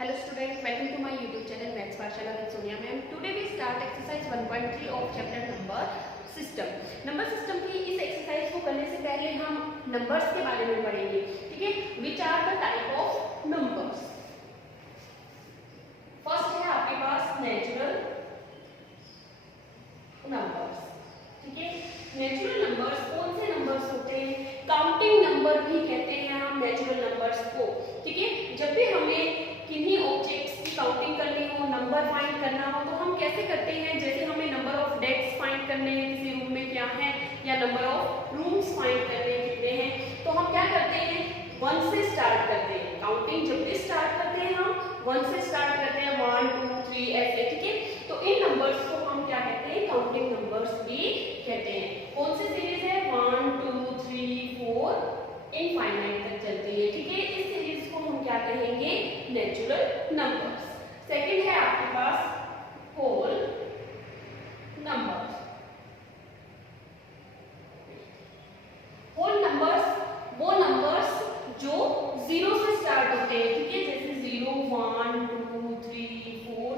Hello students, welcome to my YouTube channel Maths Pathshala with Sonia ma'am. Today we start exercise 1.3 of chapter number system. Number system की इस exercise को करने से पहले हम numbers के बारे में पढ़ेंगे, ठीक है। Which are the type of numbers. First है आपके पास नेचुरल नंबर्स, ठीक है। नेचुरल नंबर्स कौन से नंबर्स होते हैं? काउंटिंग नंबर भी कहते हैं हम नेचुरल नंबर्स को, ठीक है। जब भी हमें किन्हीं ऑब्जेक्ट्स की काउंटिंग करनी हो, नंबर फाइंड करना हो, तो हम कैसे करते हैं? जैसे हमें नंबर ऑफ डेस्क फाइंड करने हैं, किसी रूम में क्या है, या नंबर ऑफ रूम्स फाइंड करने हैं कितने हैं, तो हम क्या करते हैं? 1 से स्टार्ट करते हैं। काउंटिंग जब भी स्टार्ट करते हैं हम 1 से स्टार्ट करते हैं, 1 2 3 ऐसे, ठीक है। तो इन नंबर्स को हम क्या कहते हैं? काउंटिंग नंबर्स भी कहते हैं। कौन सी सीरीज है? 1 2 3 4 इनफाइनाइट तक चलती है, ठीक है। इस सीरीज को हम क्या कहेंगे? Natural numbers. सेकंड है आपके पास होल नंबर्स। होल नंबर्स वो नंबर्स जो 0 से स्टार्ट होते हैं, ठीक है। जैसे 0 1 2 3 4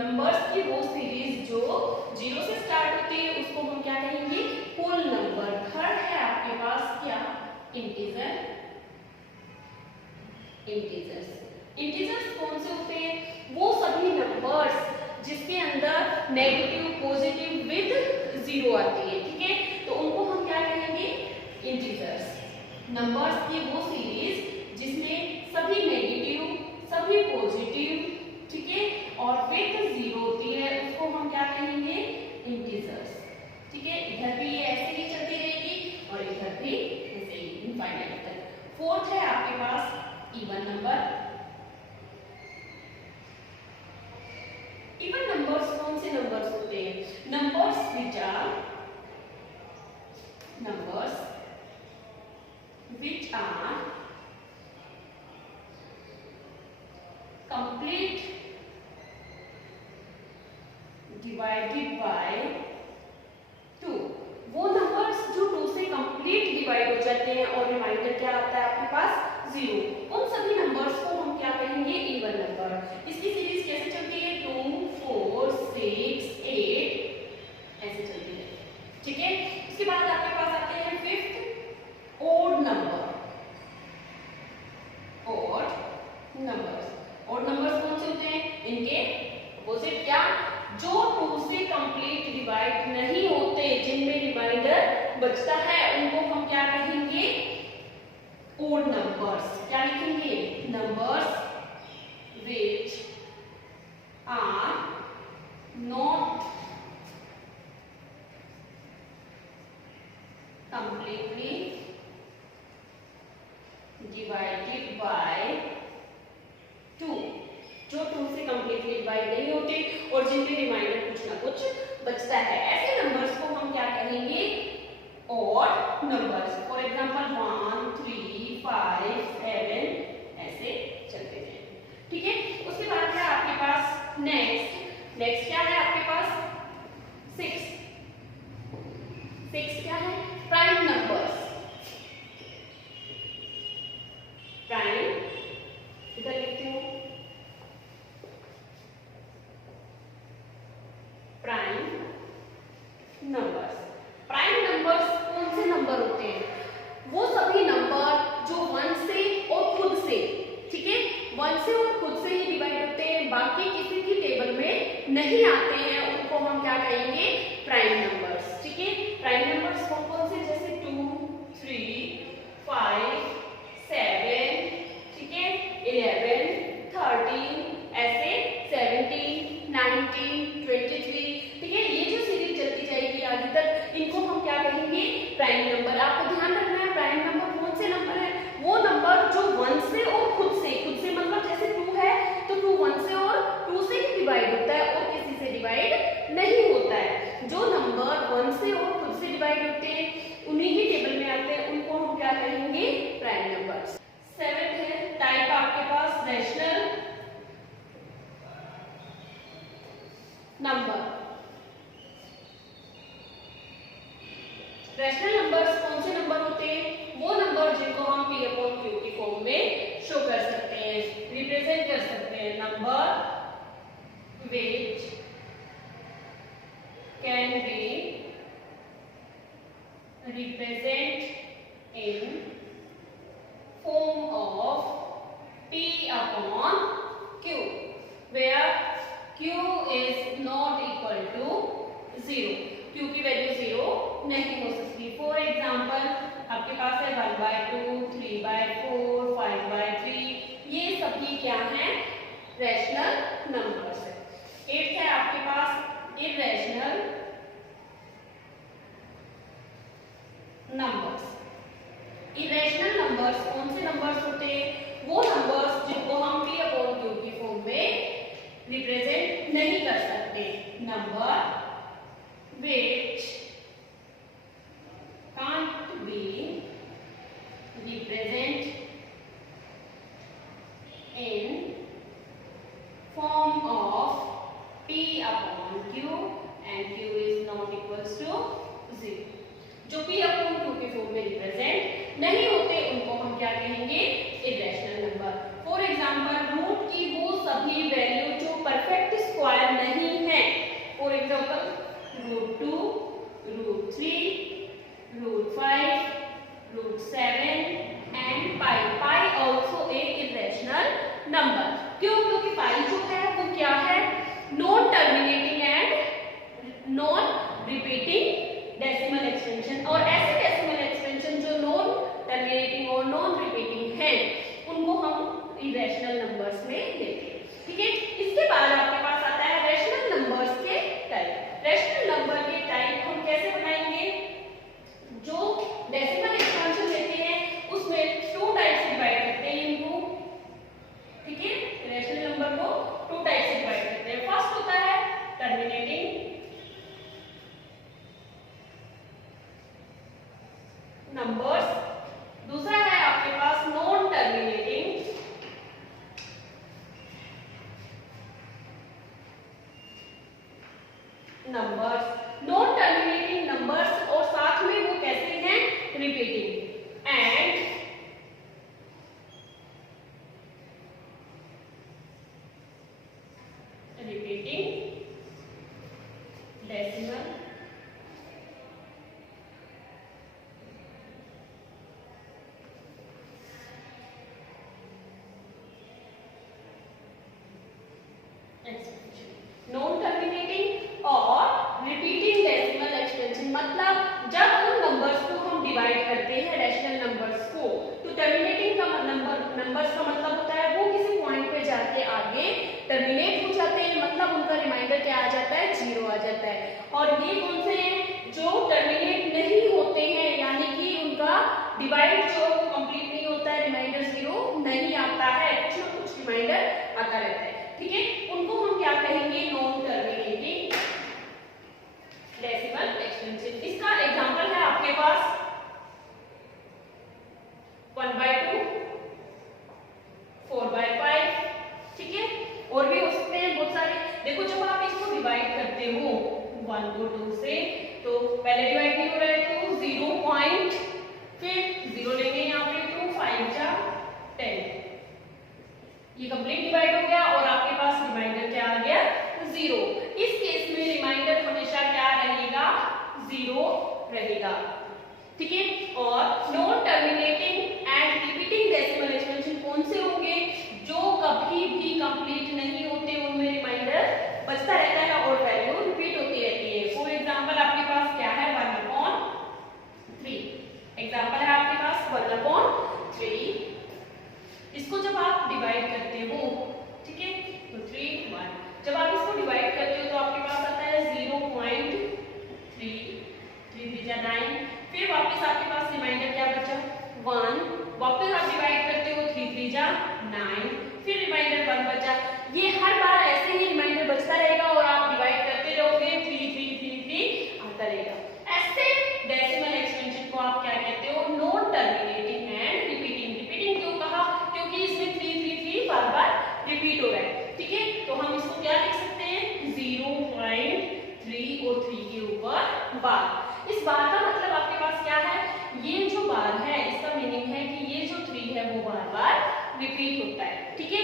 नंबर्स की वो सीरीज जो 0 से स्टार्ट होती है उसको हम क्या कहेंगे? Whole number. थर्ड है आपके पास क्या? इंटीजर। इंटीजर्स कौन से होते हैं? वो सभी नंबर्स जिसके अंदर नेगेटिव पॉजिटिव विद 0 आती है, ठीक है। तो उनको हम क्या कहेंगे? इंटीजर्स। नंबर्स की वो सीरीज जिसमें सभी नेगेटिव सभी पॉजिटिव, ठीक है, और विद 0 होती है, उसको हम क्या कहेंगे? इंटीजर्स, ठीक है। इधर भी ये ऐसे ही चलती रहेगी और इधर भी ऐसे ही इनफाइनाइट तक। फोर्थ है आपके पास इवन नंबर। इवन नंबर्स कौन से नंबर्स होते हैं? Numbers which are complete divided by 2। वो नंबर्स जो 2 से कंप्लीट डिवाइड हो जाते हैं और रिमाइंडर क्या आता है आपके पास? 0। उन सभी नंबर्स को हम क्या कहेंगे? Even number. इसकी सीरीज कैसे चलती है? 2 4 6 8 ऐसे चलती है, ठीक है। इसके बाद आपके पास आते हैं fifth odd number. Odd numbers कौन से होते हैं? इनके अपोजिट क्या? जो 2 से कंप्लीट डिवाइड नहीं होते, जिनमें रिमाइंडर बचता है, उनको हम क्या कहेंगे? Odd numbers. क्या लिखेंगे? Numbers which are not completely divided by 2। जो 2 से कंप्लीटली डिवाइड नहीं होते और जिनमें रिमाइंडर कुछ ना कुछ बचता है, ऐसे नंबर्स को हम क्या कहेंगे? Odd numbers. फॉर एग्जांपल 1 3 5 7 ऐसे चलते हैं, ठीक है। उसके बाद है आपके पास नेक्स्ट क्या है आपके पास? 6 क्या है? Prime numbers. प्राइम इधर लिखती हूँ, प्राइम नंबर्स। प्राइम नंबर्स कौन से नंबर होते हैं? वो सभी नंबर जो 1 से और खुद से, ठीक है, 1 से और खुद से ही डिवाइड होते हैं, बाकी किसी भी टेबल में नहीं आते हैं, उनको हम क्या कहेंगे? प्राइम नंबर्स, ठीक है। प्राइम नंबर्स कौन से? जैसे 2 3 5 7, ठीक है, 11 13 ऐसे 17 19 23, ठीक है। ये जो सीरीज चलती जाएगी आगे तक, इनको हम क्या कहेंगे? Prime number. आपको ध्यान रखना है प्राइम नंबर कौन से नंबर है? वो नंबर जो 1 से और खुद से मतलब जैसे 2 है तो 2 1 से और 2 से ही डिवाइड होता है और किसी से डिवाइड नहीं होता है। जो नंबर 1 से और खुद से डिवाइड होते हैं, उन्हीं ही टेबल में आते हैं, उनको हम क्या कहेंगे? Prime numbers. 7th है टाइप आपके पास रैशनल नंबर। रैशनल नंबर्स कौन से नंबर होते हैं? वो नंबर जिनको हम P/Q की फॉर्म में शो कर सकते हैं, रिप्रेजेंट कर सकते हैं। क्या है, रैशनल नंबर्स है। 8th है आपके पास इर्रेशनल नंबर्स। इरेशनल नंबर्स कौन से नंबर्स होते हैं, वो नंबर्स जिनको हम p अपॉन q की फॉर्म में रिप्रेजेंट नहीं कर सकते। Number which can't be represented in form of p upon q and q is not equals to 0। जो p अपॉन q के फॉर्म में रिप्रेजेंट नहीं होते उनको हम क्या कहेंगे, irrational number. For example root की वो सभी वैल्यू जो परफेक्ट स्क्वायर नहीं है, for example √2, √3, √5, √7 and pi. Pi also a irrational number. क्यों, क्योंकि पाई जो है वो क्या है, non terminating and non repeating decimal extension. और ऐसे डेसिमल एक्सटेंशन जो नॉन टर्मिनेटिंग और नॉन रिपीटिंग है उनको हम इरेशनल नंबर्स में लेते हैं। ठीक है, इसके बाद आपके पास आता है रैशनल नंबर्स के टाइप। रैशनल नंबर के टाइप हम कैसे बनाएंगे, जो डेसिमल एक्सटेंशन लेते हैं उसमें 2 टाइप से डिवाइड करते हैं इनको। ठीक है, रैशनल नंबर को 2 टाइप से डिवाइड करते हैं। फर्स्ट होता है टर्मिनेटिंग नंबर्स, दूसरा है आपके पास non terminating numbers. Non terminating numbers और साथ में वो कैसे हैं, repeating and repeating decimal non terminating और रिपीटिंग डेसिमल एक्सटेंशन। मतलब जब उन नंबर्स को हम डिवाइड करते हैं रैशनल नंबर्स को, तो टर्मिनेटिंग का नंबर्स का मतलब होता है वो किसी पॉइंट पे जाके आगे टर्मिनेट हो जाते हैं, मतलब उनका रिमाइंडर क्या आ जाता है, 0 आ जाता है। और ये कौन से हैं, जो टर्मिनेट नहीं होते हैं, यानी कि उनका डिवाइड जो कंप्लीट नहीं होता है, रिमाइंडर 0 नहीं आता है, कुछ ना कुछ रिमाइंडर आता रहता है। ठीक है, उनको हम क्या कहेंगे, नॉन टर्मिनेटिंग डेसिमल एक्सटेंशन। इसका एग्जांपल है आपके पास 1/2, 4/5। ठीक है, और भी हो सकते हैं बहुत सारे। देखो जब आप इसको डिवाइड करते हो 1 को 2 से, तो पहले डिवाइड नहीं हो रहा है तो 0 पॉइंट, फिर 0 लेंगे यहाँ पे, 2 5 जा 10, ये कंप्लीट डिवाइड हो गया और आपके पास रिमाइंडर क्या आ गया, 0। इस केस में रिमाइंडर हमेशा क्या रहेगा, 0 रहेगा। ठीक है, और non terminating and repeating decimal extension कौन से होंगे, जो कभी भी कंप्लीट नहीं होते, उनमें रिमाइंडर बचता रहता है और वैल्यू रिपीट होती रहती है। फॉर एग्जांपल आपके पास क्या है, 1/3। एग्जांपल है आपके पास 1/3। इसको जब आप डिवाइड करते हो, ठीक है, तो 3 1, जब आप इसको डिवाइड करते हो तो आपके पास आता है 0.3, 3 9, फिर वापस आपके पास रिमाइंडर क्या बचा, 1, वापस आप डिवाइड करते हो 3 जा 9, फिर रिमाइंडर 1 बचा। ये हर बार ऐसे ही रिमाइंडर बचता रहेगा और आप डिवाइड करते रहोगे, 3 आता रहेगा। ऐसे डेसिमल एक्सटेंशन को आप क्या कहते हो, non terminating and repeating. Repeating क्यों कहा, क्योंकि इसमें 3 बार रिपीट हो रहा है। ठीक है, तो हम इसको क्या लिख सकते हैं, 0.3 और 3 के ऊपर बार। इस बार का मतलब आपके पास क्या है, ये जो बार है इसका मीनिंग है कि ये जो 3 है वो बार बार रिपीट होता है। ठीक है,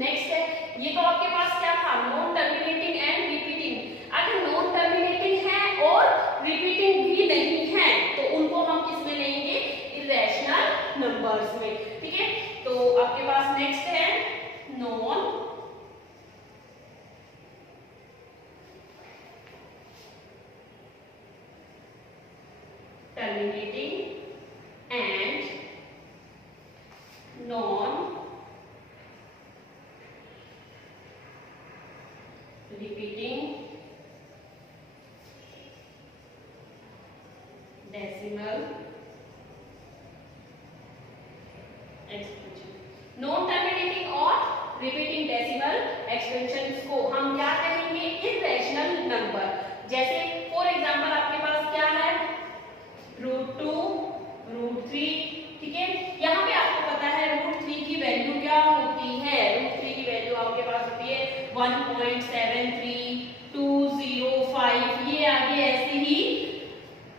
नेक्स्ट है, ये तो आपके पास क्या था, नॉन टर्मिनेटिंग एंड रिपीटिंग। अगर नॉन टर्मिनेटिंग है और रिपीटिंग भी नहीं है तो उनको हम किस में लेंगे, इरेशनल नंबर्स में। ठीक है, तो आपके पास नेक्स्ट है non terminating and non repeating decimal expansion. Non terminating और रिपीटिंग डेसिमल एक्सपेंशन को हम क्या कहेंगे? Irrational number. जैसे फॉर एग्जांपल आपके पास क्या है? √2 √3, ठीक है। यहाँ पे आपको पता है √3 की वैल्यू क्या होती है? √3 की वैल्यू आपके पास होती है 1.73205। ये आगे ऐसे ही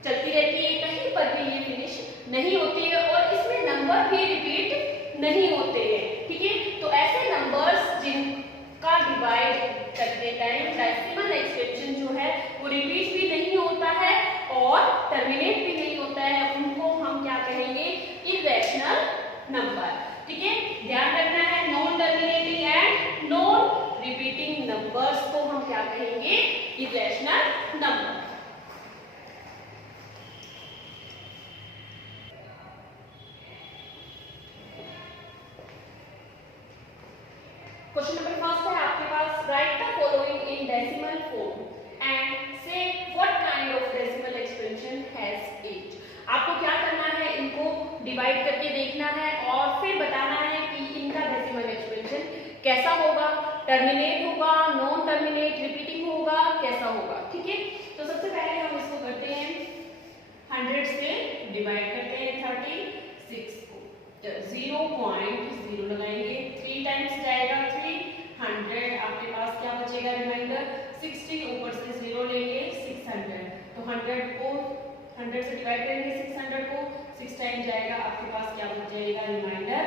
चलती रहती है, कहीं पर भी ये फिनिश नहीं होती है और इसमें नंबर भी रिपीट नहीं होते हैं, ठीक है। तो ऐसे नंबर्स जिनका डिवाइड करते टाइम डेसिमल एक्सपेंशन जो है वो रिपीट भी नहीं होता है और टर्मिनेट भी नहीं होता है, उनको हम क्या कहेंगे? इर्रेशनल नंबर, ठीक है। ध्यान रखना है, non terminating and non repeating numbers को हम क्या कहेंगे? Irrational number. Question number first है आपके पास, write the following in decimal form and say what kind of decimal expansion has it. आपको क्या करना है? इनको डिवाइड करके देखना है और फिर बताना है कि इनका डेसिमल एक्सपेंशन कैसा होगा, टर्मिनेट होगा, नॉन टर्मिनेट, रिपीटिंग होगा, कैसा होगा, ठीक है। तो सबसे पहले हम इसको करते हैं 100 से डिवाइड करते हैं 36 को, 0.0 लगाएंगे, 3 टाइम्स जाएगा 300, आपके पास क्या बचेगा रिमाइंडर? 60, ऊपर से 0 लेंगे 600, तो 100 को 100 से डिवाइड करेंगे 600 को, 6 टाइम जाएगा, आपके पास क्या बच जाएगा रिमाइंडर?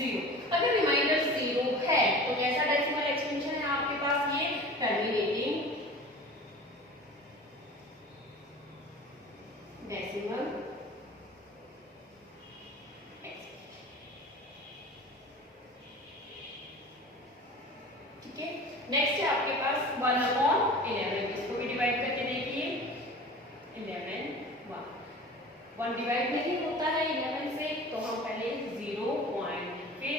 0। अगर रिमाइंडर 0 है तो कैसा डेसिमल एक्सपेंशन है आपके पास? ये टर्मिनेटिंग डेसिमल एक्सपेंशन, ठीक है। नेक्स्ट है आपके पास 1/11, इसको भी डिवाइड करके देखिए 11 1 डिवाइड नहीं होता है 11 से, तो हम पहले 0 पॉइंट, फिर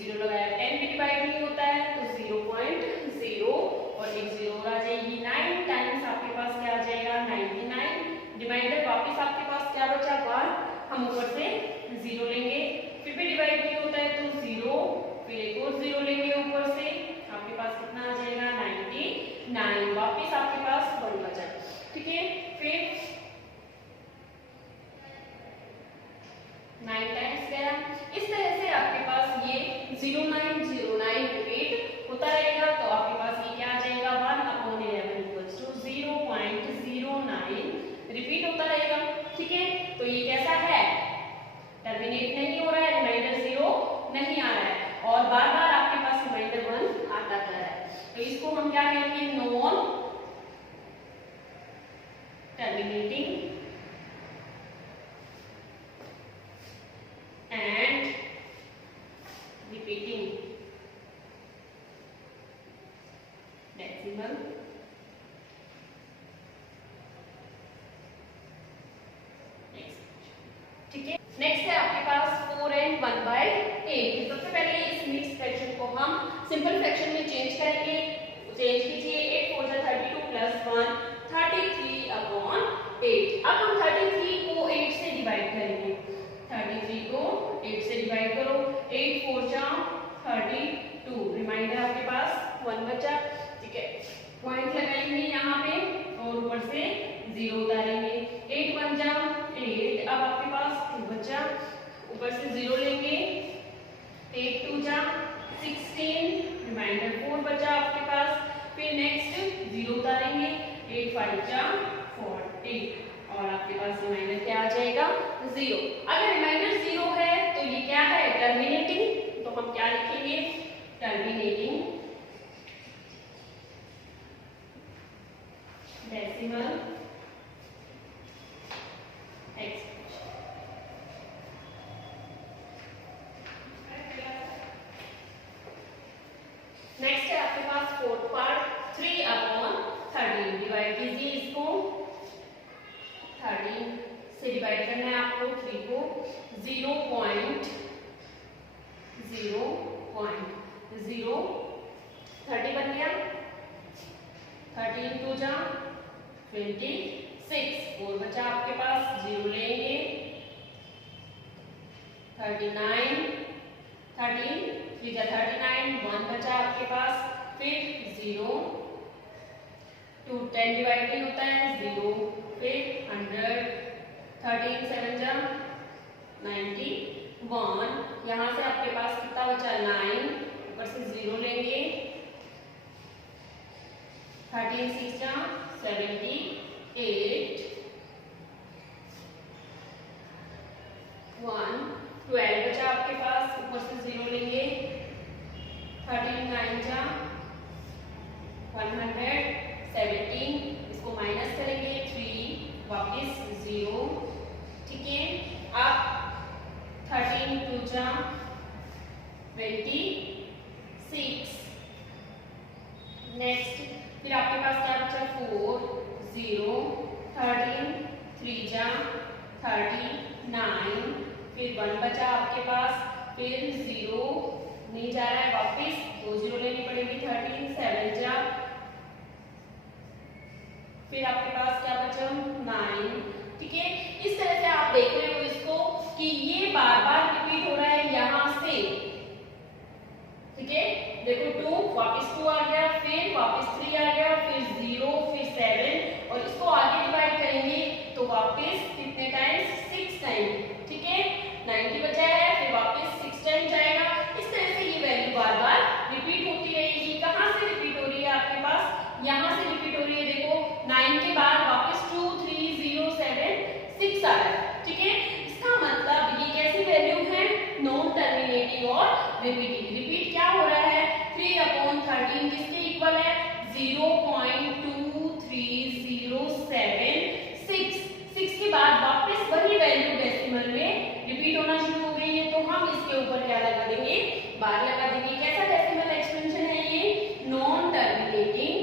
0 लगाया, 10 भी डिवाइड नहीं होता है तो 0.0 और एक 0 और आ जाएगी, 9 टाइम्स आपके पास क्या आ जाएगा? 99, डिवाइडर वापस आपके पास क्या बचा? 1, हम ऊपर से 0 लेंगे, फिर भी डिवाइड नहीं होता है तो 0, फिर एक और 0 लेंगे ऊपर से, आपके पास कितना आ जाएगा? 99, वापस आपके पास 1 बचा, ठीक है। फिर 9 टाइम्स गया, इस तरह से आपके पास ये 0909 रिपीट होता रहेगा, तो आपके पास ये क्या आ जाएगा? 1/11 इक्वल्स टू 0.09 रिपीट होता रहेगा, ठीक है। तो ये कैसा है? टर्मिनेट नहीं हो रहा है, रिमाइंडर 0 नहीं आ रहा है और बार बार आपके पास रिमाइंडर 1 आता जा रहा है, तो इसको हम क्या कहेंगे? Non terminating and repeating decimal ठीक है। नेक्स्ट है आपके पास 4 and 1/8। सबसे पहले इस मिक्स फ्रैक्शन को हम सिंपल फ्रैक्शन में चेंज करेंगे, चेंज कीजिए, 8 4 32 प्लस 1 33/8। अब हम 33 को 8 से डिवाइड करेंगे, 33 को 8 से डिवाइड करो, 8 4 32, रिमाइंडर आपके पास 1 बचा, ठीक है। पॉइंट लगाएंगे यहाँ पे और ऊपर से 0 उतारेंगे, 8 1 8, अब आपके पास 2 बचा, ऊपर से 0 लेंगे, 8 2 16, रिमाइंडर 4 बचा आपके पास, फिर नेक्स्ट 0 उतारेंगे, 8 5 40 और आपके पास रिमाइंडर क्या आ जाएगा? 0। अगर रिमाइंडर 0 है तो ये क्या है? टर्मिनेटिंग, तो हम क्या लिखेंगे? Terminating decimal expansion. नेक्स्ट है आपके पास 4th पार्ट 3/13, डिवाइड कीजिए इसको, 13 से डिवाइड करना है आपको 3 को, 0.0 30 बन गया, 39 13 3 जा 39 1 बचा आपके पास, फिर 0 2 10 डिवाइड नहीं होता है 0, फिर 100 13 7 जा 91, यहाँ से आपके पास कितना बचा 9, ऊपर से 0 लेंगे, 13 6 जा 78 1 12 बचा आपके पास, ऊपर से 0 लेंगे, 13 9 जा 117, इसको माइनस करेंगे 3 वापस 0, ठीक है। अब 13 2 जा 26, नेक्स्ट फिर आपके पास क्या बचा 4 0 13 3 जा 39, फिर 1 बचा आपके पास, फिर 0 नहीं जा रहा है वापस, 2 0 लेनी पड़ेगी, 13 7 जा, फिर आपके पास क्या बचा 9, ठीक है। इस तरह से आप देख रहे हो इसको कि ये बार बार रिपीट हो रहा है यहां से, ठीक है। देखो 2 वापस 2 आ गया, फिर वापस 3 आ गया, फिर 0, फिर 7, और इसको आगे डिवाइड करेंगे तो वापस कितने टाइम्स 6 टाइम, ठीक है। 90 बचा है, फिर वापस 6 टाइम जाएगा। इस तरह से ये वैल्यू बार बार रिपीट होती रहेगी। कहां से रिपीट हो रही है आपके पास, यहां से रिपीट हो रही है, देखो 9 के बाद वापस 2 3 0 7 6 आ रहा है, ठीक है। इसका मतलब ये कैसी वैल्यू है, नॉन टर्मिनेटिंग और रिपीटिंग। रिपीट क्या हो रहा है 3/13 किसके इक्वल है 0.23076, 6 के बाद वापस वही वैल्यू डेसिमल में रिपीट होना शुरू हो गई है, तो हम इसके ऊपर क्या लगा देंगे, बार लगा देंगे। कैसा डेसिमल एक्सपेंशन है ये, non terminating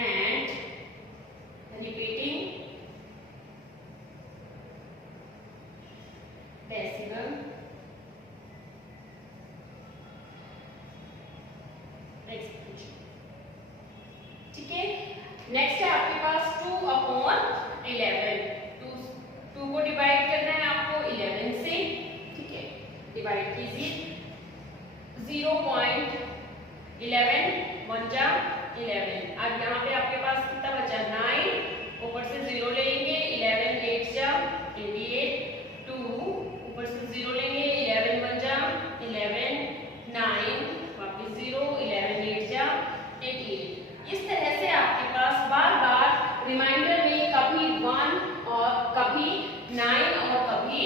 and repeating decimal expansion, ठीक है। नेक्स्ट है आपके पास 2/11, 2 को डिवाइड करना है आपको 11 से, ठीक है। डिवाइड कीजिए 0.11 1 जा 11, अब यहाँ पे आपके पास कितना बचा 9, ऊपर से 0 लेंगे, 11 8 जा 88, 2 ऊपर से 0 लेंगे, 11 1 जा 11, 9 वापस 0, 11 8 जा 88। इस तरह से आपके पास बार बार रिमाइंडर में कभी 1 और कभी 9 और कभी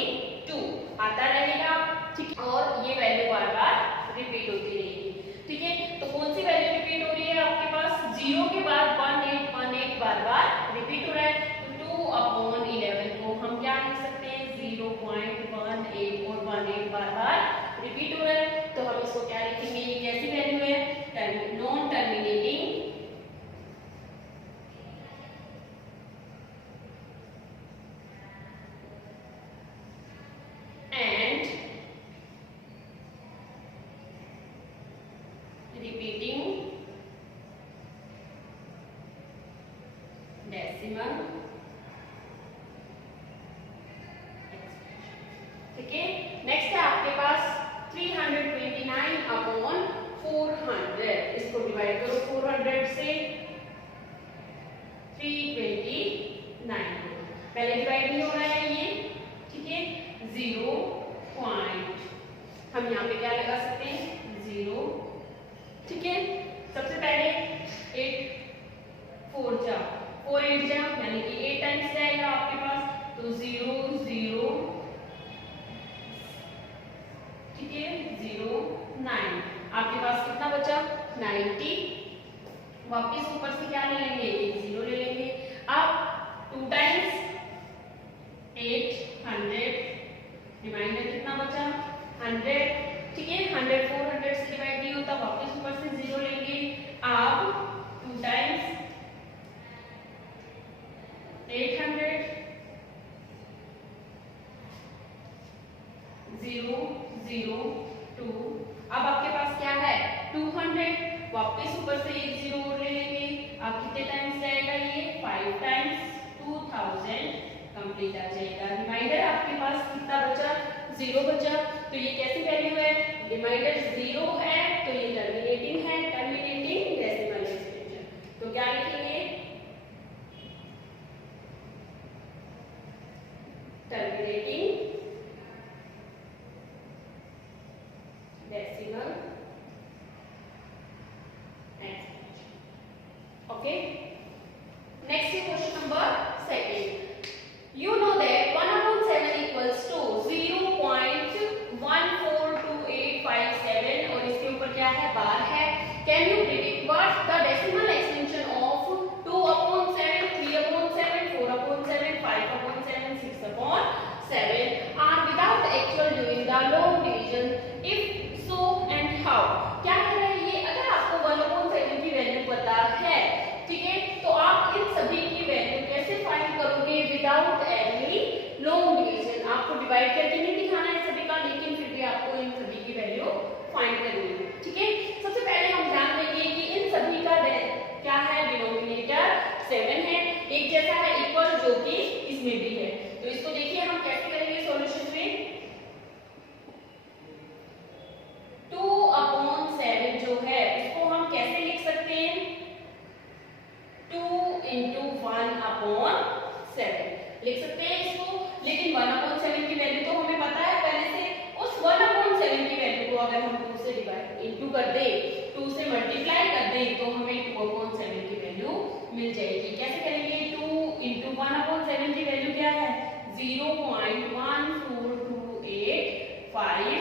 2 आता रहेगा, ठीक, और ये वैल्यू बार बार रिपीट होती रहेगी, ठीक है। तो कौन सी वैल्यू रिपीट हो रही है आपके पास, 0 के बाद 1818 बार बार रिपीट हो रहा है, तो 2/11 को हम क्या लिख सकते हैं 0.18 और 18 बार बार रिपीट हो रहा है, तो हम इसको क्या लिखेंगे, ये कैसी वैल्यू है, non terminating and repeating decimal expression, ठीक है। नेक्स्ट है आपके पास 329/400, इसको डिवाइड करो 400 से, 329, पहले डिवाइड नहीं हो रहा है ये, ठीक है। 0 पॉइंट हम यहाँ पे क्या लगा सकते हैं 0, ठीक है। सबसे पहले 8 4 जा 4 8 जा यानी कि 8 टाइम्स जाएगा आपके पास, तो 0 0, ठीक है, 0 9, आपके पास कितना बचा 90, वापस ऊपर से क्या ले लेंगे 0 ले लेंगे। अब 2 टाइम्स 800, रिमाइंडर कितना बचा 100, ठीक है। 100 400 से डिवाइड नहीं होता, वापस ऊपर से 0 लेंगे। अब 2 टाइम्स 800, 0 0 2, अब आपके पास क्या है 200, वापस ऊपर से एक 0 और ले लेंगे। अब कितने टाइम्स जाएगा ये 5 टाइम्स 2000, जीरो बचा, तो ये कैसी वैल्यू है, रिमाइंडर जीरो है तो ये टर्मिनेटिंग है, टर्मिनेटिंग डेसिमल एक्सटेंशन। तो क्या लिखेंगे, terminating decimal extension. Okay, next question number second, you know that 1/7 equals to 0.142857 और इसके ऊपर क्या है, बार है। Can you predict what the decimal extension of 2/7, 3/7, 4/7, 5/7, 6/7 are without actual doing the long division? If so, and how? क्या कह रहा है ये, अगर आपको 1/7 की वैल्यू पता है, ठीक है, तो आप इन सभी की वैल्यू कैसे फाइंड करोगे, विदाउट एनी लॉन्ग डिवीजन। आपको डिवाइड करके नहीं दिखाना है सभी का, लेकिन फिर भी आपको इन सभी की वैल्यू फाइंड करनी है, ठीक है। सबसे पहले हम ध्यान देंगे कि इन सभी का क्या है, डिनोमिनेटर 7 है, एक जैसा है, इक्वल, जो कि इसमें भी है। तो इसको देखिए हम कैसे करेंगे सॉल्यूशन में, 2/7 जो है इसको हम कैसे लिख सकते हैं, 2 into 1/7 लिख सकते हैं इसको, लेकिन 1/7 की वैल्यू तो हमें पता है पहले से। उस 1/7 की वैल्यू को अगर हम 2 से डिवाइड इनटू कर दे, 2 से मल्टीप्लाई कर दे, तो हमें 2/7 की वैल्यू मिल जाएगी। कैसे करेंगे, 2 into 1/7 की वैल्यू क्या है, 0.14285,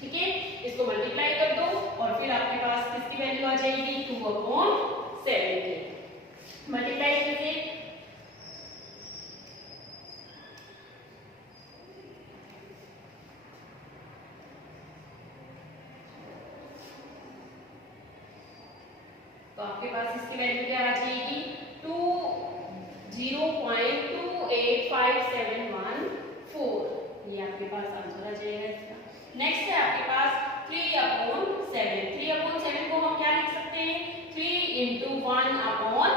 ठीक है। इसको मल्टीप्लाई कर दो और फिर आपके पास किसकी वैल्यू आ जाएगी, 2/7 की। मल्टीप्लाई कीजिए, तो आपके पास इसकी वैल्यू क्या आ जाएगी, 0.285714, ये आपके पास आंसर आ जाएगा इसका। नेक्स्ट है आपके पास 3/7, 3/7 को हम क्या लिख सकते हैं, 3 into 1/7,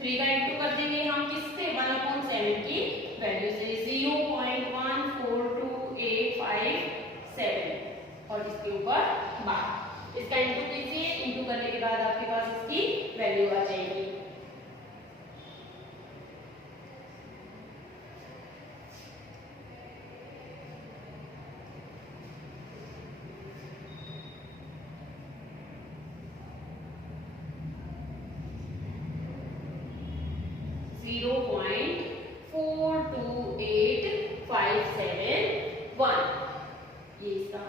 3 का इंटू कर देंगे हम किससे, 1/7 की वैल्यू से, 0.14285 और इसके ऊपर बार, इसका इंटू कीजिए, इंटू करने के बाद आपके पास इसकी वैल्यू आ जाएगी। जीरो पॉइंट 428571, ये इसका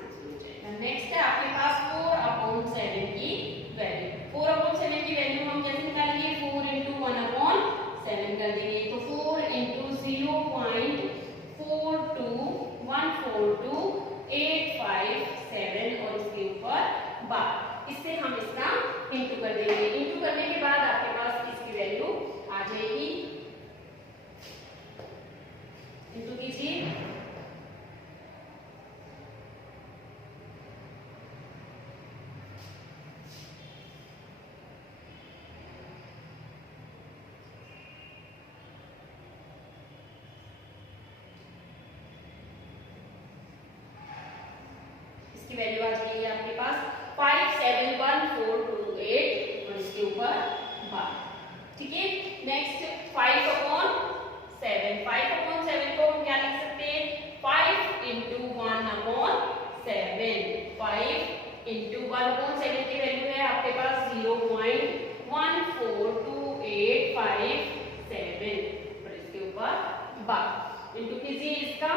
आंसर हो जाएगा। नेक्स्ट है आपके पास 4/7 की वैल्यू, 4/7 की वैल्यू हम कैसे निकालेंगे, 4 into 1/7 कर देंगे, तो 4 into 0.4214285 और इसके ऊपर बार, इससे हम इसका इंटू कर देंगे। इंटू करने के बाद आपके पास इसकी वैल्यू आ जाएगी, इंटू कीजिए, इसकी वैल्यू आ जाएगी आपके पास 571428 और इसके ऊपर बार, ठीक है। नेक्स्ट 5/7, 5/7 को हम क्या लिख सकते हैं, 5 into 1/7, 5 into 1/7 की वैल्यू है आपके पास 0.14285 और इसके ऊपर बार, इंटू कीजिए इसका,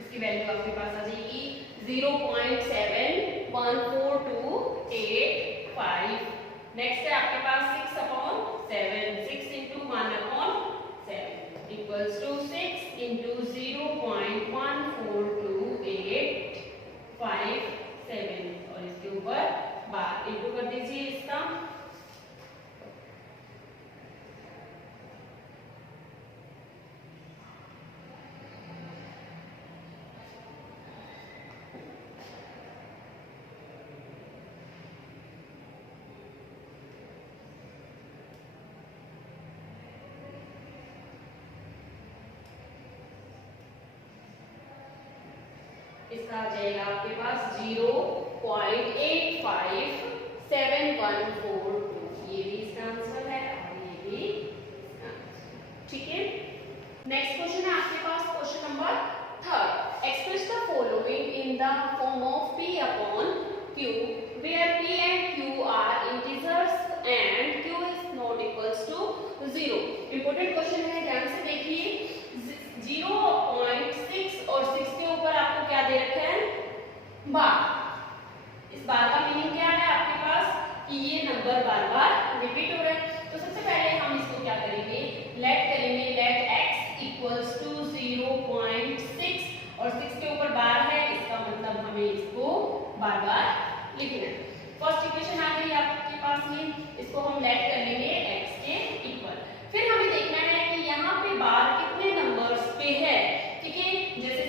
इसकी वैल्यू आपके पास आ जाएगी 0.714285। नेक्स्ट है आपके पास 6/7, 6 into 1/7 equals to 6 into 0.14285 और इसके ऊपर बार, इंटू कर दीजिए इसका, इसका आ जाएगा आपके पास 0.857142। ये भी इसका आंसर है और ये भी। ठीक है, नेक्स्ट क्वेश्चन है आपके पास question number 3। Express the following in the form of p upon q where p and q are integers and q is not equals to 0। Important question है, ध्यान से देखिए। 0.6 और 6 के ऊपर आपको क्या दे रखा है? बार। इस बार का मीनिंग क्या है आपके पास कि ये नंबर बार बार रिपीट हो रहा है। तो सबसे पहले हम इसको क्या करेंगे, लेट करेंगे, लेट x इक्वल्स टू 0.6 और 6 के ऊपर बार है, इसका मतलब हमें इसको बार बार लिखना है। फर्स्ट इक्वेशन आ गई आपके पास में, इसको हम लेट कर लेंगे x के इक्वल। फिर हमें देखना है कि यहाँ पे बार कितने नंबर्स पे है। ठीक है, जैसे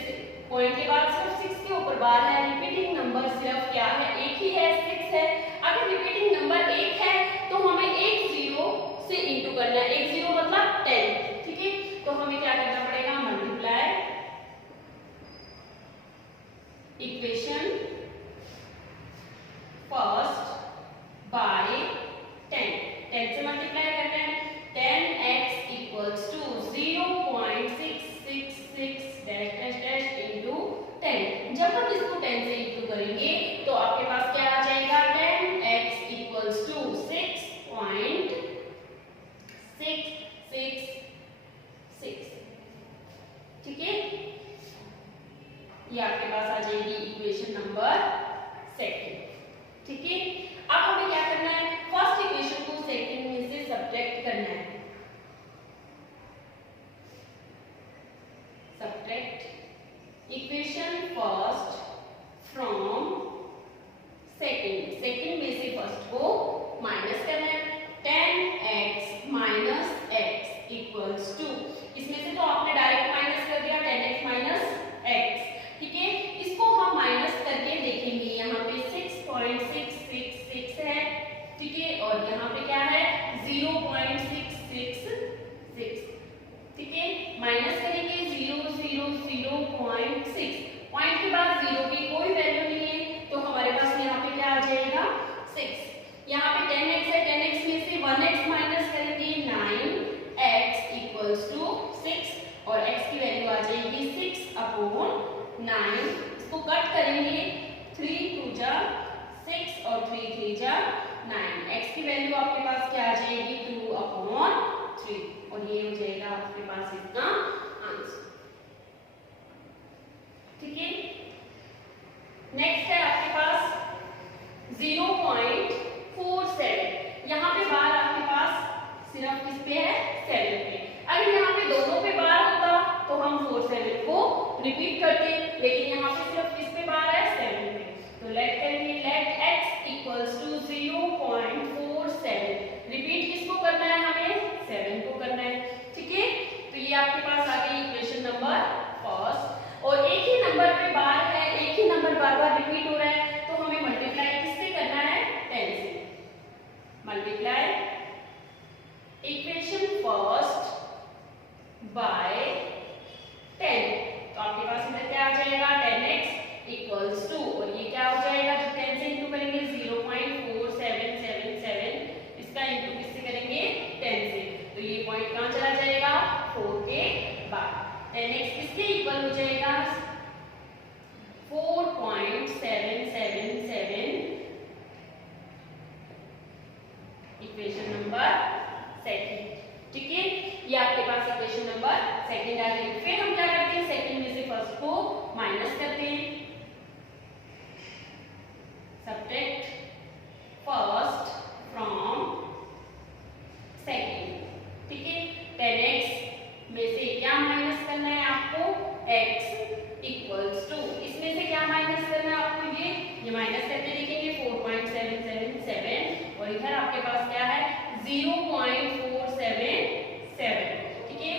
पॉइंट के बाद सिर्फ 6 के ऊपर बार है, रिपीटिंग नंबर सिर्फ क्या है, एक ही है, 6 है। अगर रिपीटिंग नंबर एक है तो हमें एक 0 से इंटू करना है। एक 0 मतलब 10। ठीक है, तो हमें क्या करना पड़ेगा, मल्टीप्लाई इक्वेशन फर्स्ट बाय 10। 10 से मल्टीप्लाई करते हैं, 10x equals to 0.666 dash dash dash into 10। जब हम इसको 10 से इंटू करेंगे तो आपके पास क्या आ जाएगा, 10x इक्वल्स टू 6.666। ठीक है, ये आपके पास आ जाएगी इक्वेशन नंबर 2। ठीक है, अब हमें क्या करना है, फर्स्ट इक्वेशन को सेकंड में से सब्ट्रैक्ट करना है। Subtract equation first from second. Second में से फर्स्ट को माइनस करना है। 10x minus x equals to, इसमें से तो आपने डायरेक्ट माइनस कर दिया, 10x माइनस x। ठीक है, इसको हम माइनस करके देखेंगे। यहाँ पे 6.666 है। ठीक है, और यहाँ पे क्या है, 0.666। ठीक है, माइनस करेंगे 0.6। पॉइंट के बाद 0 की कोई वैल्यू नहीं है, तो हमारे पास यहाँ पे क्या आ जाएगा, 6। यहाँ पे 10x है, 10x में से 1x माइनस करेंगे, 9x इक्वल्स टू 6 और x की वैल्यू आ जाएगी 6/9। इसको कट करेंगे, 3 2 जा 6 और 3 3 जा 9। x की वैल्यू आपके पास क्या आ जाएगी, 2/3 और ये हो जाएगा आपके पास इसका आंसर। ठीक है, नेक्स्ट है आपके पास 0.47। यहाँ पे बार आपके पास सिर्फ किस पे है, 7 पे। अगर यहाँ पे दोनों पे बार होता तो हम 47 को रिपीट करते, लेकिन यहाँ पे सिर्फ किस पे बार है, 7 पे। तो लेट करेंगे, let x equals to 0.47। Repeat किसको करना है, हमें 7 को करना है। ठीक है, तो ये आपके पास आ गई इक्वेशन नंबर फर्स्ट। और एक ही नंबर पे बार है, एक ही नंबर बार बार रिपीट हो रहा है, तो हमें मल्टीप्लाई किससे करना है, 10 से। Multiply equation first by 10। तो आपके पास इधर क्या आ जाएगा, 10x इक्वल्स टू, और ये क्या हो जाएगा, जब 10 से इंटू करेंगे 0.4777। इसका इंटू किससे करेंगे, 10 से, तो ये पॉइंट कहाँ चला जाएगा, 4 के बाद। 10x किसके इक्वल हो जाएगा, 4.777। Equation number 2। ठीक है, ये आपके पास इक्वेशन नंबर 2 आ गई। फिर हम क्या करते हैं, सेकंड में से फर्स्ट को माइनस करते हैं। Subtract first from second. ठीक है, 10x में से क्या माइनस करना है आपको, x इक्वल्स टू, इसमें से क्या माइनस करना है आपको, ये माइनस करके देखेंगे 4.777 और इधर आपके पास क्या है, 0.477। ठीक है,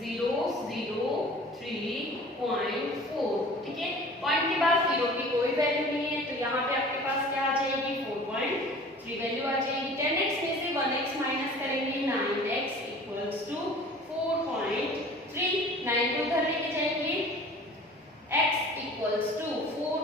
0.034। ठीक है, पॉइंट के बाद 0 की कोई वैल्यू नहीं है, तो यहाँ पे आपके पास क्या आ जाएगी, 4.3 वैल्यू आ जाएगी। 10x में से 1x माइनस करेंगे, 9x इक्वल्स टू 4.3। 9 को उधर लेके जाएंगे, x equals to 4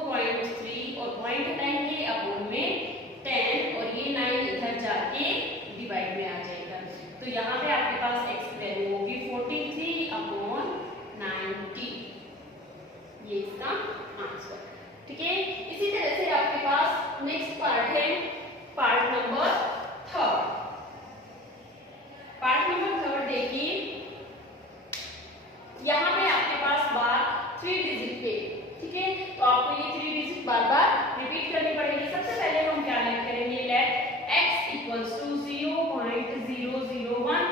equals to 0.001,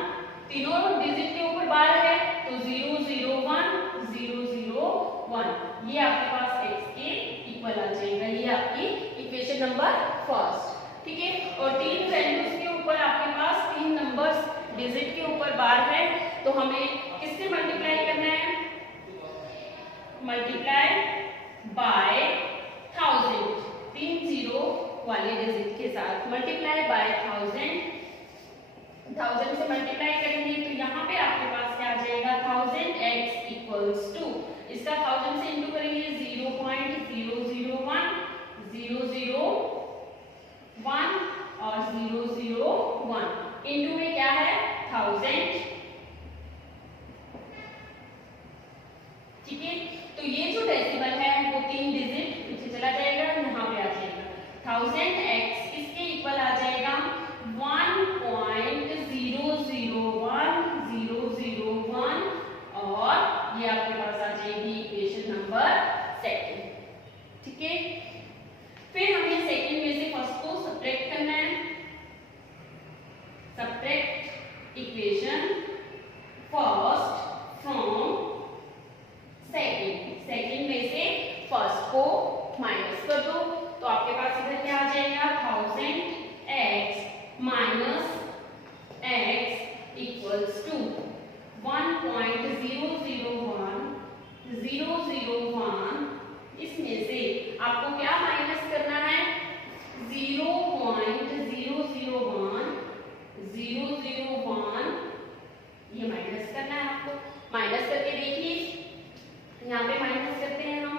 तीनों डिजिट के ऊपर बार है तो 001, ये आपके पास x के इक्वल आ जाएगा। ये आपकी इक्वेशन नंबर फर्स्ट, ठीक है। और तीन वैल्यूज के ऊपर आपके पास तीन नंबर्स डिजिट के ऊपर बार है तो हमें किससे मल्टीप्लाई करना है? मल्टीप्लाई बाय 1000, 3 जीरो वाले डिजिट के साथ मल्टीप्लाई बाय 1000 से मल्टीप्लाई करेंगे तो यहाँ पे आपके पास क्या आ जाएगा? 1000x इक्वल्स टू, इसका 1000 से इंटू करेंगे 0.001, 001 और 001 इंटू में क्या है? 1000, ठीक है। तो ये जो डेसिमल है वो तीन डिजिट पीछे चला जाएगा, यहाँ पे आ जाएगा 1000x इसके इक्वल आ जाएगा 1.001001 और ये आपके पास आ जाएगी इक्वेशन नंबर सेकंड, ठीक है। फिर हमें सेकंड में से फर्स्ट को सब्ट्रैक्ट करना है। Subtract equation first from second में से फर्स्ट को माइनस कर दो तो आपके पास इधर क्या आ जाएगा? 1000x minus x equals to 1.001, इसमें से आपको क्या माइनस करना है? 0.001 ये माइनस करना है आपको। माइनस करके देखिए, यहाँ पे माइनस करते हैं हम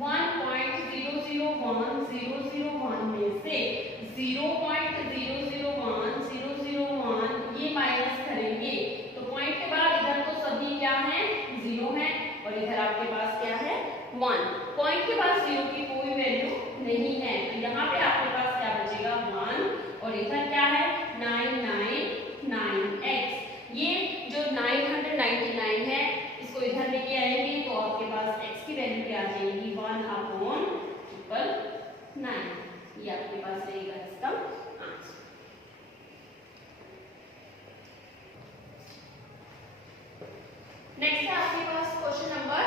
1.001 में से 0.001 ये माइनस करेंगे तो पॉइंट के बाद इधर तो सभी क्या है? 0 है और इधर आपके पास क्या है? 1। पॉइंट के बाद 0 की कोई वैल्यू नहीं है तो यहाँ पे आपके पास क्या बचेगा? 1 और इधर क्या है? 999x। ये जो 999 है इसको इधर लेके आएंगे तो आपके पास x की वैल्यू क्या आ जाएगी? 1/9। ये आपके पास रहेगा इसका आंसर। नेक्स्ट है आपके पास question number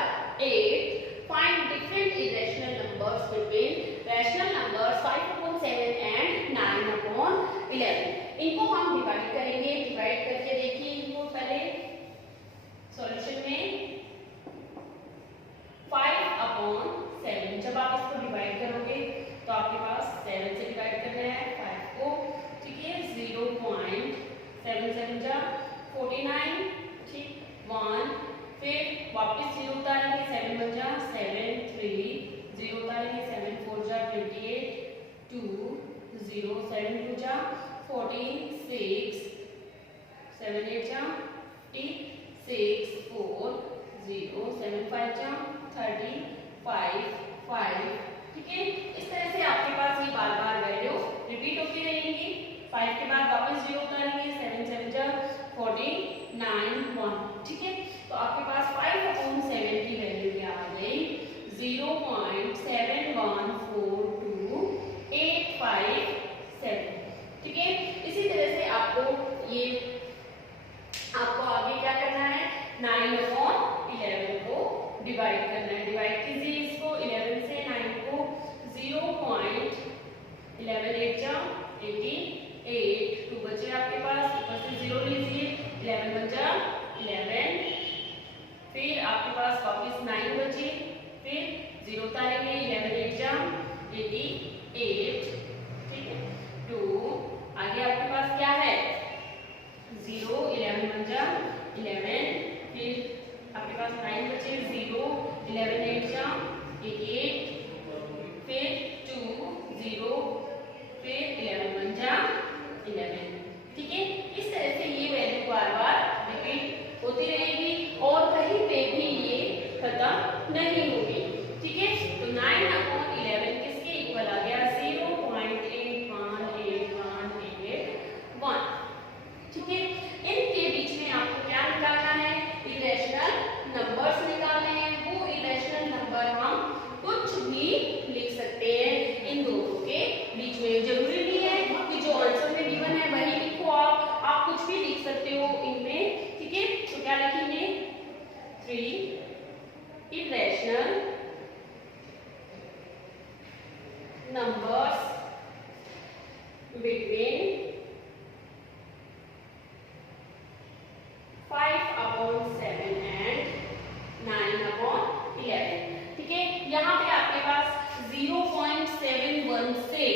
8, find different irrational numbers between rational numbers 5/7 and 9/11। इनको हम डिवाइड करेंगे। डिवाइड करके देखिए इनको पहले सॉल्यूशन में 5/7, जब आप इसको डिवाइड करोगे तो आपके पास 7 से डिवाइड करना है 5 को, ठीक है। 0.77 जा 49, ठीक 1, फिर वापस 0 उतारेंगे 7 1 जा 7 3, 0 उतारेंगे 7 4 जा 28, 2 0 7 2 जा 14, 6 7 8 जा 6 4 0 7 5 जा 30 5 5, ठीक है। इस तरह से आपके पास ये बार बार वैल्यू रिपीट होती रहेंगी। 5 के बाद वापस 0 उतारेंगे 7 7 जा 14 9 1, ठीक है। तो आपके पास 5/7 की वैल्यू क्या आ गई? 0.714285 ठीक है। इसी तरह से आपको आगे क्या करना है? 9/11 को डिवाइड करना है। डिवाइड कीजिए इसको 11 से 9 को 0.11 जा 88, 2 बचे आपके पास, ऊपर से 0 लीजिए 11 1 जा 11, फिर आपके पास वापस 9 बचे, फिर 0 उतारेंगे 11 8 जा 88, ठीक है। 2 आगे आपके पास क्या है? 0 11 1 जा 11, फिर आपके पास 9 बचे 0 11 8 जा 88, फिर 2 0, फिर 11 1 जा 11, ठीक है। इस तरह से ये वैल्यू बार बार रिपीट होती रहेगी और कहीं पे भी ये खत्म नहीं होगी, ठीक है। तो 9/11 किसके इक्वल आ गया? 0.714285 between 5/7 and 9/11। ठीक है, यहाँ पे आपके पास 0.71 से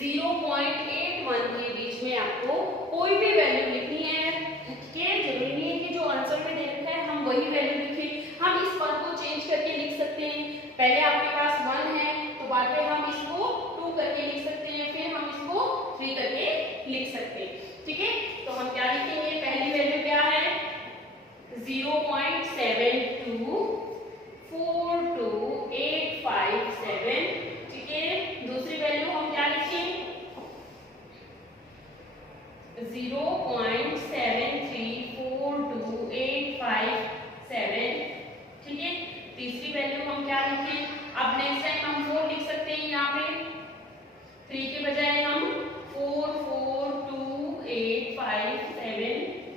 0.81 के बीच में आपको कोई भी वैल्यू लिखनी है। ठीक है, जरूरी नहीं है कि जो आंसर में दे रखा है हम वही वैल्यू लिखें, हम इस 1 को चेंज करके लिख सकते हैं। पहले आपके पास 1 है तो बाद में हम इसको 2 करके लिख सकते हैं, फिर हम इसको 3 करके लिख सकते हैं। ठीक है, तो हम क्या लिखेंगे, पहली वैल्यू क्या है 0.72428557। ठीक है, दूसरी वैल्यू हम क्या लिखें 0.73428557। ठीक है, तीसरी वैल्यू हम क्या लिखें, अब नेक्स्ट टाइम हम 4 लिख सकते हैं, यहाँ पे 3 के बजाय हम 442857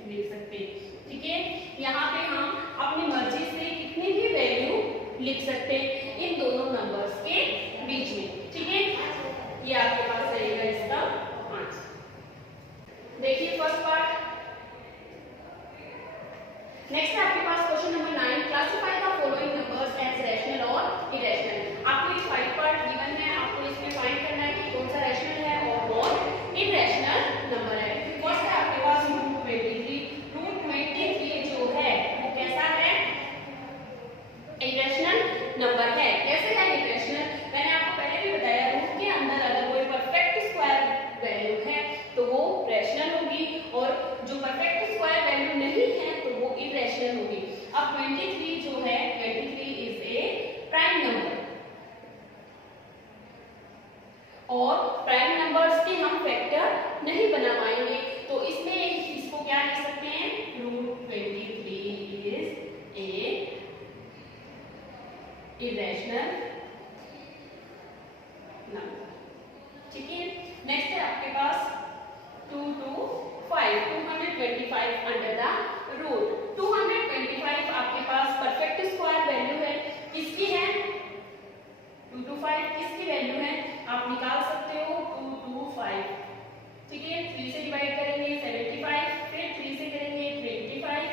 लिख सकते हैं। ठीक है, यहाँ पे हम अपनी मर्जी से कितनी भी वैल्यू लिख सकते हैं इन दोनों नंबर्स के बीच में। ठीक है, ये आपके पास रहेगा इसका आंसर। देखिए फर्स्ट पार्ट। नेक्स्ट है आपके पास question number 9, classify the following numbers as rational और इरेशनल। आपको एक 5 पार्ट गिवन है, आपको इसमें फाइंड करना है कि कौन सा रैशनल है और कौन इरेशनल नंबर है। फर्स्ट है आपके पास √23। √23 जो है वो कैसा है, इरेशनल नंबर है। कैसे है इरेशनल, मैंने आपको पहले भी बताया, रूट के अंदर अगर कोई परफेक्ट स्क्वायर वैल्यू है तो वो रैशनल होगी, और जो परफेक्ट स्क्वायर वैल्यू नहीं है तो वो इरेशनल होगी। अब 23 जो है, 23 इज ए प्राइम नंबर, और प्राइम नंबर्स के हम फैक्टर नहीं बना पाएंगे, तो इसमें इसको क्या लिख सकते हैं, √23 इज ए इरेशनल नंबर। ठीक है, नेक्स्ट है आपके पास 225 अंडर द रूट। 225 आपके पास परफेक्ट स्क्वायर वैल्यू है, किसकी है 225, किसकी वैल्यू है आप निकाल सकते हो 225। ठीक है, 3 से डिवाइड करेंगे 75, फिर 3 से करेंगे 25,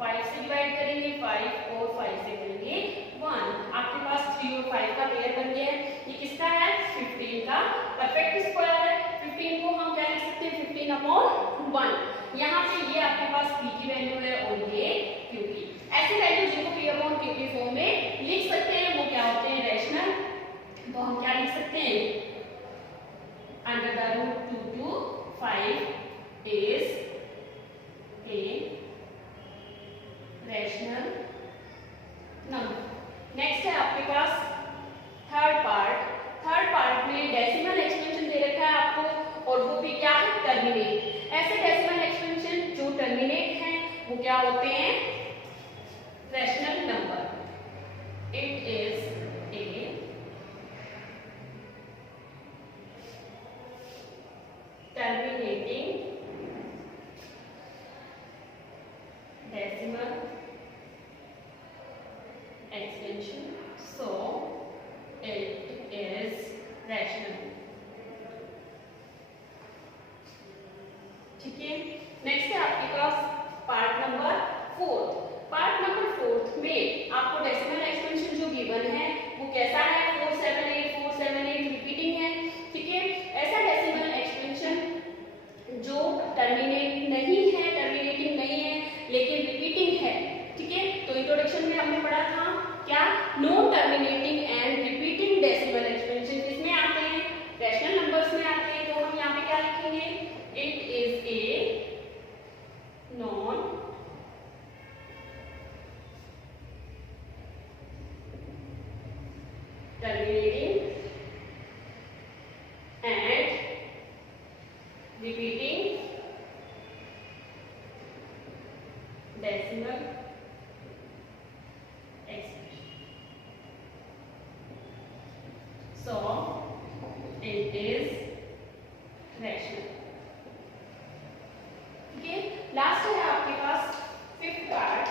5 से डिवाइड करेंगे 5 और 5 से करेंगे 1। आपके पास 3 और 5 का पेयर बन गया है। ये किसका है, 15 का परफेक्ट स्क्वायर है। 15 को हम क्या लिख सकते हैं, 15/1। यहाँ पे ये आपके पास p की वैल्यू है और ये q की। ऐसे वैल्यू जिनको p/q के फॉर्म में लिख सकते हैं वो क्या होते हैं, रैशनल। तो हम क्या लिख सकते हैं, under the root 225 is a rational number. Next है आपके पास थर्ड पार्ट। थर्ड पार्ट में डेसिमल एक्सपेंशन दे रखा है आपको, और वो भी क्या है, टर्मिनेट। ऐसे डेसिमल एक्सपेंशन जो टर्मिनेट हैं वो क्या होते हैं, rational number. It is a terminating decimal expansion, so it is rational। ठीक है, नेक्स्ट है आपके पास पार्ट नंबर 4। पार्ट नंबर 4 में आपको डेसिमल एक्सपेंशन जो गिवन है वो कैसा है, 478 रिपीटिंग है। ठीक है, ऐसा डेसिमल एक्सपेंशन जो टर्मिनेट नहीं है, टर्मिनेटिंग नहीं है लेकिन रिपीटिंग है। ठीक है, तो इंट्रोडक्शन में हमने पढ़ा था क्या, non terminating and repeating decimal expansion किसमें आते हैं, रैशनल नंबर्स में आते हैं। तो हम यहाँ पे क्या लिखेंगे, it is a non terminating and repeating decimal expression, so it is rational। ठीक है, लास्ट है आपके पास फिफ्थ पार्ट।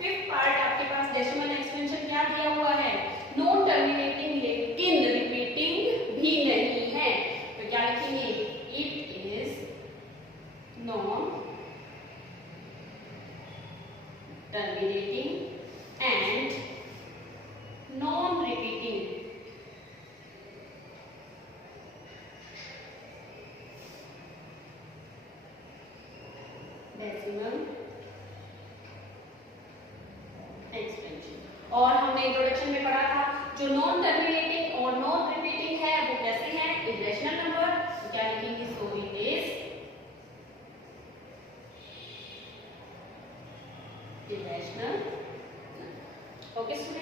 फिफ्थ पार्ट आपके पास डेसिमल एक्सपेंशन क्या दिया हुआ है, नॉन टर्मिनेटिंग लेकिन रिपीटिंग भी नहीं है। तो क्या लिखेंगे, इट मैक्सिमम एक्सपेंशन। और हमने इंट्रोडक्शन में पढ़ा था जो नॉन टर्मिनेटिंग और नॉन रिपीटिंग है वो कैसे हैं, इरेशनल नंबर। तो क्या लिखेंगे, so it is irrational. Okay student.